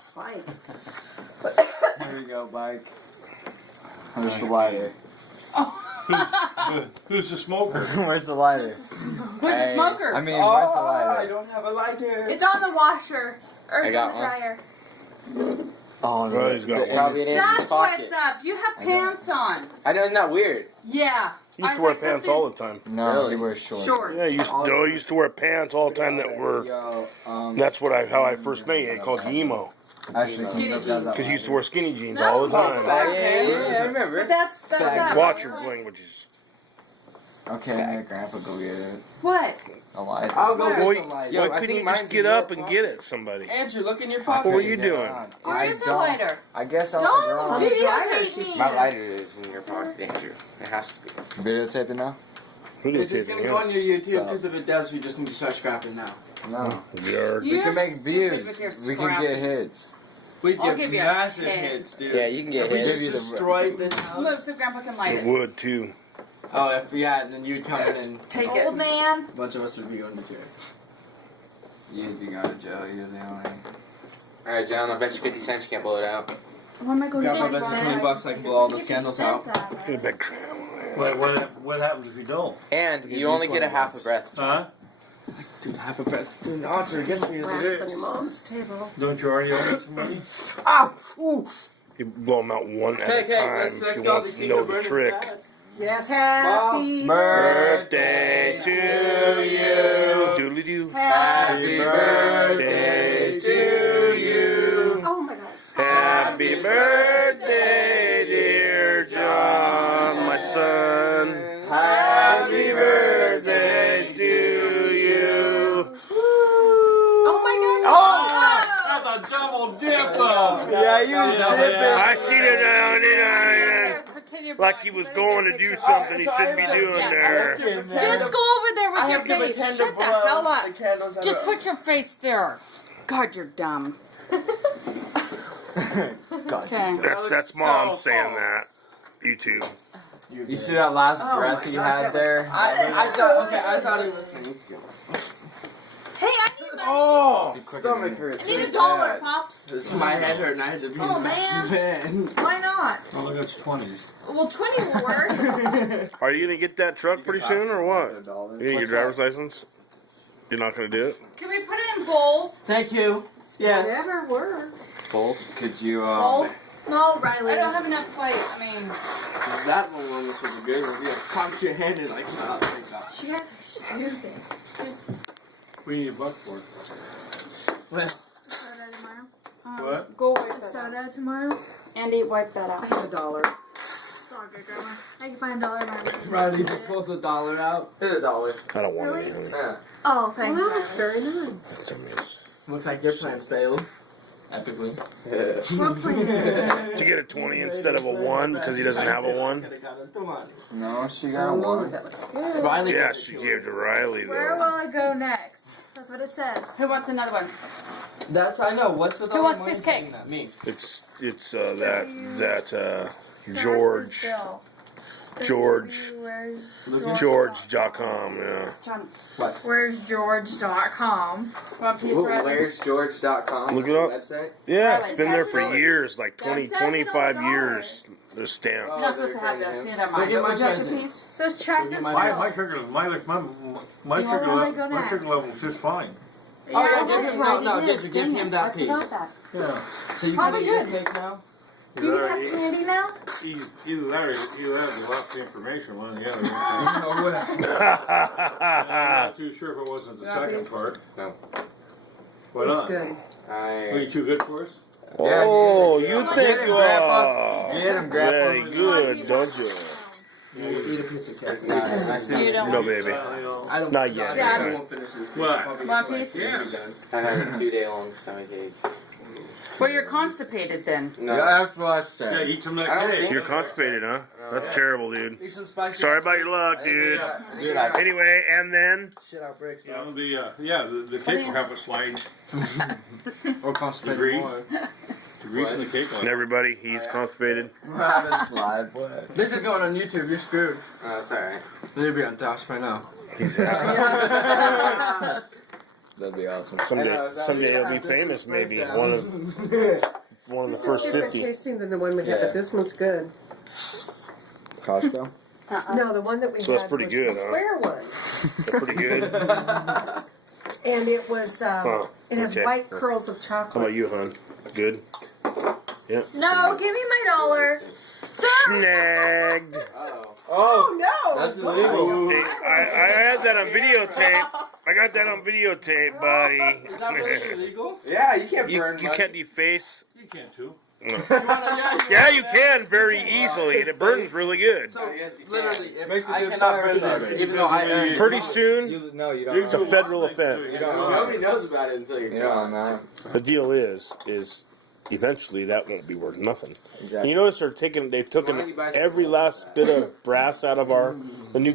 Spike. Here we go, Mike. Where's the lighter? Who's the smoker? Where's the lighter? Where's the smoker? I mean, where's the I lighter? don't have a lighter. It's on the washer. Or I it's got on the one. dryer. Oh, no. Well, he's got one. Probably in his That's pocket. what's up. You have pants on. I know, isn't that weird? Yeah. He used to wear pants all the time. No, Really? he wears shorts. Shorts. Yeah, Joe used to wear pants all the time that were. Yo, That's how I first met you. They called you emo actually, Skinny that's jeans. because you used to wear skinny jeans No. all the time. Yeah, I remember. But that's Fag. up. Watch your languages. Okay, let Grandpa go get it. What? A lighter. I'll go Boy, get the lighter. Yo, why I couldn't think you just mine's get in up your and pocket. get it, somebody? Andrew, look in your What pocket. were you doing? Where is the lighter? I guess I'll No, go. videotape me. My lighter is in your pocket, Andrew. It has to be. Videotape it now? Who Is did this it? gonna go on your YouTube? So- Because if it does, we just need to start scrapping now. No. Yard. We You're can make stupid views. with your We can scrapping. get hits. We I'll get give you a massive hit. hits, dude. Yeah, you can get If we hit. just Give you the- destroyed this house. Move so Grandpa can light It it. would too. Oh, if yeah, and then you'd come in and Take it. Old man. a bunch of us would be going to jail. You go to jail, you're the only. Alright, John, I bet you 50 cents you can't blow it out. What am I going Got my to best of 20 bucks, I can blow all those candles out. Get a big crown. What happens if you don't? And Give you me only get a 20 half a bucks. breath. Huh? Dude, half a breath. Dude, the odds are against me as it Rats on is. your mom's table. Don't you already owe me some money? Ow! Ooh! You blow them out one at Okay, a okay, time let's if you go. want These to things know are the burning trick. fast. Yes, happy Birthday to you. Doodly doo. Happy birthday to you. Oh my gosh. Happy birthday, dear John, my son. Happy birthday to you. Oh my gosh. Oh! That's a double dipper! Yeah, you did it. I seen it now and then. Pretend you're Like blind. he was Let me going get to a do picture. something he so I shouldn't be have to- doing yeah, there. Just go over there with I your have to face. pretend Shut to the blow hell up. the candles out. Just put your face there. God, you're dumb. God, Okay. That's so mom saying false. that. YouTube. You see that last Oh breath my he gosh, had that was- there? I thought it was. Hey, I need money. Oh! Stomach hurts. I need really $1, bad. Pops. My head hurt and I had to be in Oh, the back of the van. Why not? Oh, look, it's 20s. Well, 20 will work. Are you gonna get that truck pretty soon or what? You need your driver's license? You're not gonna do it? Can we put it in bowls? Thank you. Yes. Whatever works. Both? Could you, Bowls? No, Riley. I don't have enough plates. I mean, That one almost was a good one. You talk to your hand and like stop. Like, stop. she has her shoes there. Excuse me. We need a buck for it. Well, Soda tomorrow? What? Go wipe that soda tomorrow. Andy, wipe that out. I have $1. It's all good, Grandma. I can find $1 in my room. Riley just pulls the dollar out. Here's $1. I don't want Really? any. honey. Yeah. Oh, thanks, Riley. very nice. That's a miss. Looks like your plans failed. Epically. We're playing. Did you get a 20 instead of a 1 because he doesn't have a 1? No, she got one. That looks good. Riley. Yeah, she gave to Riley Where though. will I go next? That's what it says. Who wants another one? That's I know. What's with Who all wants the piece money cake? saying that? Me. It's George George.com, yeah. John, Where's George.com? want a piece, Ooh, Riley? where's George.com? Look it up. Website? Yeah, Riley, it's been there for $7. years, like Yeah, 20, $7 25 years. The stamp. You're not supposed to have this. Neither am I. Look at my Would you like a present. piece? Says check this My- bill. My sugar, my You want sugar to level, go my next? sugar level is just fine. Oh, yeah, Yeah, give that's him, right, no, it Jason, is. give Dang him it, that I forgot piece. that. Yeah. So you Probably can eat good. this cake now? You can have candy now? Either that or you have lost the information, one or the other. No way. I'm not too sure if it wasn't the second part. No. Why not? good. Are you too good for us? Oh, you Get think him, you Grandpa. are Get him, Grandpa. very good, don't you? Yeah, you eat a piece of cake. You don't No, want baby. I don't. Not yet. I won't finish this. What? Probably Want a just piece? like- Yes. I had a 2-day-long stomach ache. Well, you're constipated then. No. Yeah, that's what I Yeah, said. eat some of I that don't cake. think You're constipated, huh? That's terrible, dude. Eat some spicy. Sorry about your luck, dude. Dude, I Anyway, and then Shit out bricks, You know, man. the cake will have a slide. Or constipated Degrees. water. The grease in the cake. and everybody, he's constipated. We're having a slide. This is going on YouTube. You're screwed. Oh, that's alright. They'll be on Tosh by now. He's happy. That'd be awesome. Someday it'll be famous. Maybe one of the first different 50. tasting than the one we had, but this one's good. Costco. No, the one that we So it's had pretty was good, the huh? square one, They're pretty good. and it was it has okay. white curls of How about chocolate. you, hon? Good. Yep. No, give me my dollar. Sir! Snagged. Oh, no! that's illegal. Hey, I had that on videotape. I got that on videotape, buddy. Is that really illegal? Yeah, you can't burn You money. can't deface. You can too. No. Yeah, you can very easily, and it burns really good. So, Yes, you can. literally, if Makes a I good cannot fire burn starter. this, even though I earned Pretty soon, No, you don't. it's a federal offense. You don't know. Nobody knows about it until you're You don't know. The deal is eventually that won't be worth nothing. And Exactly. you notice they've taken every last bit of brass out of the new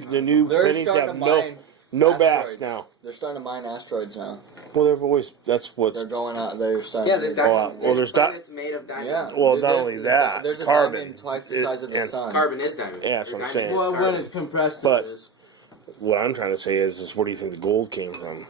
They're pennies starting have to mine no brass asteroids. now. They're starting to mine asteroids now. Well, they've always that's what's They're going out. They're starting. Yeah, there's to diamond. well, there's planets made of diamond. Yeah. well, not There's- only that, there's a carbon. diamond twice the size of the and sun. Carbon is diamond. Yeah, that's Or what I'm diamond saying. is Well, when carbon. it's compressed, But- it is. What I'm trying to say is where do you think the gold came from?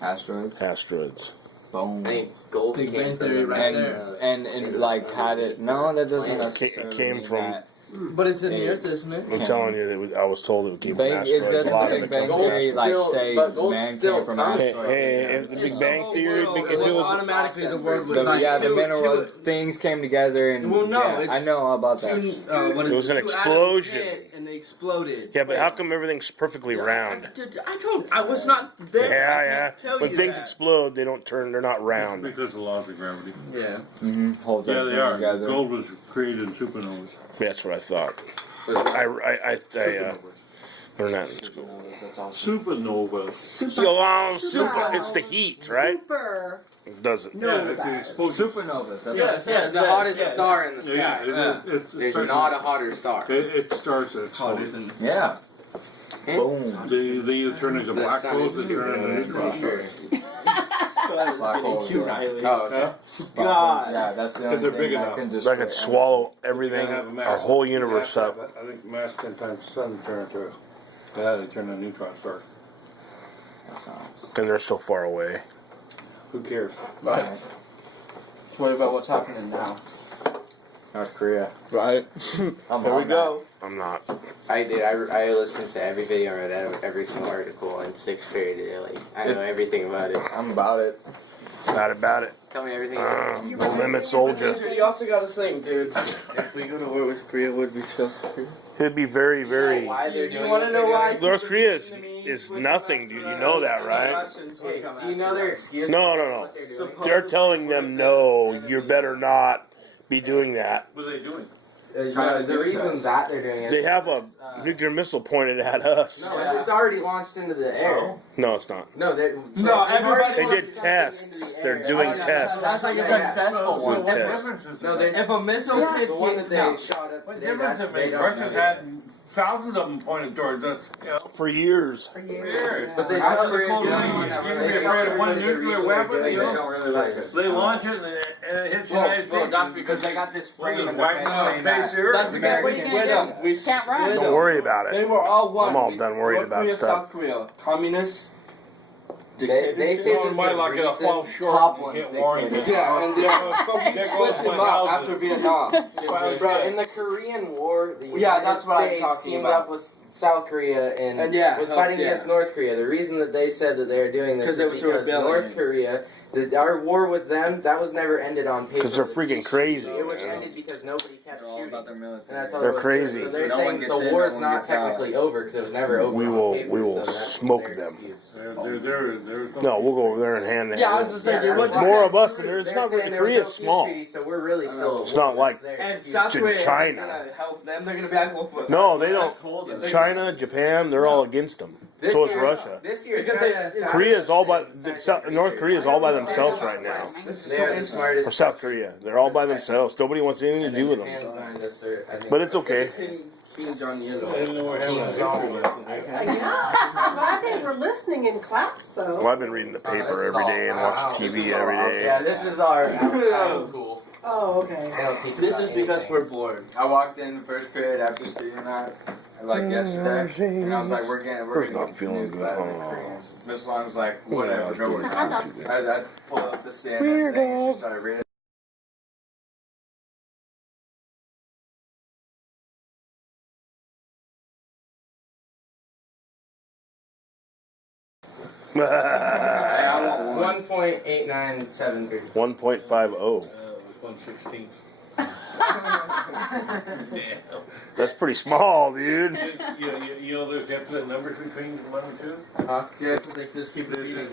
Asteroids. Asteroids. Boom. I think gold Big came Bang from Theory the right And, there. and like had it. No, that doesn't It necessarily came mean from- that. But it's in the earth, isn't it? I'm telling you, I was told it came from Big, it asteroids. doesn't A lot of Big it Bang comes Gold from Theory asteroids. still- like say but gold man still came from comes- Hey, asteroids. if the Big Bang Theory, if it was automatically the word would The, like yeah, the two- mineral two- things came together and Well, no, yeah, it's I know all about that. what is It was an two atoms explosion. hit and they exploded. yeah, but how come everything's perfectly round? I was not there. I Yeah. can't tell When you things that. explode, they don't turn. They're not round. Because of the laws of gravity. Yeah. Hold Yeah, everything they are. together. Gold was created in supernovas. That's what I thought. I learned that in school. Supernovas. Super. It's the heat, right? Super. It doesn't. No. It's an explosion. Supernovas. That's Yes, right. It's the hottest star in the sky. Yeah, it's There's especially- not a hotter star. It starts at explosion. Yeah. Boom. They either turn into The black sun holes or is turn into neutron super. stars. Black holes. Cute, Yeah. Riley. Oh, okay. God. Yeah, that's the If only they're thing big that enough. can That destroy. could swallow You everything, gotta have a mass. our whole You have universe to up, have, I think mass 10 times the sun to turn into they turn into a neutron star. That sounds. and they're so far away. Who cares? Right. What about what's happening now? North Korea. Right. I'm Here we on go. I'm not. I did. I listened to every video, read every single article in 6th period. Like, I know It's- everything about it. that. I'm about it. About it. Tell me everything. The limit soldier. You also got to think, dude. If we go to war with Korea, would we still screw? It'd be very, very. Why they're You doing want to what know they're why? doing? North Korea is nothing, dude. You know that, right? Hey, do you know their excuse? No, for no, no. what they're doing? They're telling them, no, you better not be doing that. What are they doing? The reason that they're doing it. They have a is, nuclear missile pointed at us. No, it's already launched into the air. No, it's not. No, everybody They launched did something tests. into the They're air. doing Oh, yeah, tests. That's like a Yeah. successful one. Good What test. difference is No, it? they, If a missile Yeah. hit the one that they no. shot up What today, difference that, it they made? don't Russia's know had thousands of them pointed towards us. You know, For years. For years. years. But they After don't the Cold really War, know you that can really be afraid of one the nuclear reason weapon. they're You doing know, it. Don't really like it. they launch it and it hits the Well, United States. that's because they got this freedom. Wiping out the face of the earth. That's because we Americans split them. We can't run. split Don't them. worry about They it. were all one. I'm all done worried North about Korea, stuff. South Korea, communists, They dictators. say Oh, that my the luck, it'll reason- fall Top short ones and get they warned. take. Yeah, and they split them up after Vietnam. Bro, in the Korean War, the United Yeah, that's what I'm States talking teamed about. up with South Korea and yeah, was helped, fighting yeah. against North Korea. The reason that they said that they were doing this 'Cause is it was a because rebellion. North Korea, our war with them, that was never ended on paper. 'Cause they're with freaking peace crazy, treaty. It was man. ended because nobody kept They're all shooting. about their And military. that's all They're it was crazy. So they're No one saying gets the in, war no is one not gets out. technically over because it was never over. We on will- paper, we will so that's smoke their them. excuse. There's No, we'll go over there and hand it. Yeah, I was just saying, Yeah, what that's More why of us, they're and there's saying not very. there was Korea's no peace small. treaty, so we're really still. It's not like- And South to Korea is China. gonna help them. They're gonna be like, well, No, they don't. I told them. China, Japan, they're all against them. This So is year- Russia. This year, Because China- they- Korea is all by North Korea is all by themselves right now. This is They so are the insane. smartest. Or South Korea, they're all by themselves. Nobody wants anything to And do then with Japan's them. behind us, or I think- But it's okay. King John I didn't know we're having a King history Jong. lesson. Yeah, I'm glad they were listening in class, though. Well, I've been reading the Oh, this paper is every all- day and wow, watching this TV is all- every Yeah, day. this is our outside of school. Oh, okay. They don't teach us This about is because anything. we're bored. I walked in the first period after seeing that. like yesterday, and I was like, we're Person's gonna not feeling good. Koreans. Miss Long was like, whatever, go It's a with hot it. dog. I pulled up the CNN thing, and she started reading. I want one. 1.8973. 1.50. 1/16. That's pretty small, dude. You know there's infinite numbers between 1 and 2? Yeah, because they just keep repeating.